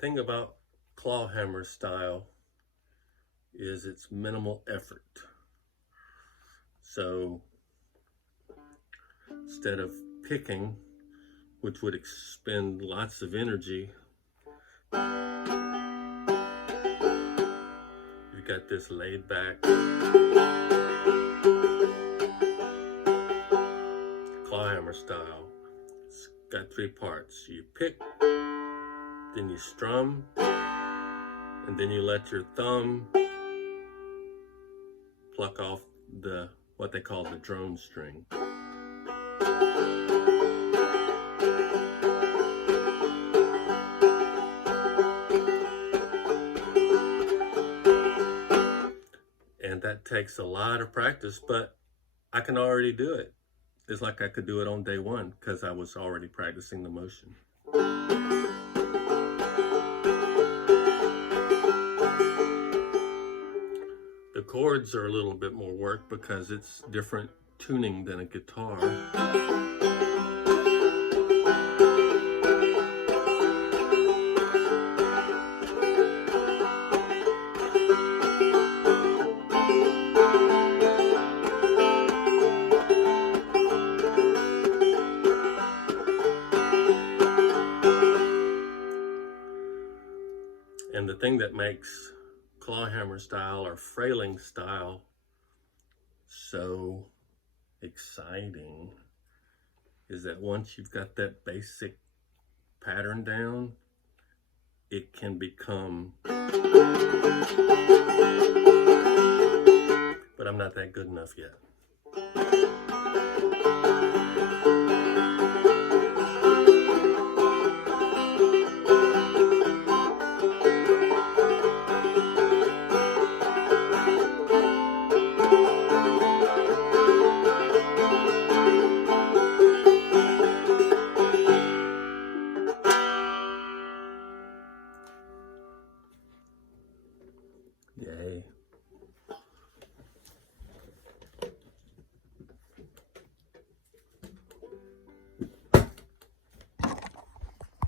thing about claw hammer style is it's minimal effort. So instead of picking, which would expend lots of energy, you've got this laid back claw hammer style. It's got three parts. You pick, then you strum, and then you let your thumb pluck off what they call the drone string. And that takes a lot of practice, but I can already do it. It's like I could do it on day one because I was already practicing the motion. The chords are a little bit more work because it's different tuning than a guitar. And the thing that makes clawhammer style or frailing style so exciting is that once you've got that basic pattern down, it can become, but I'm not that good enough yet.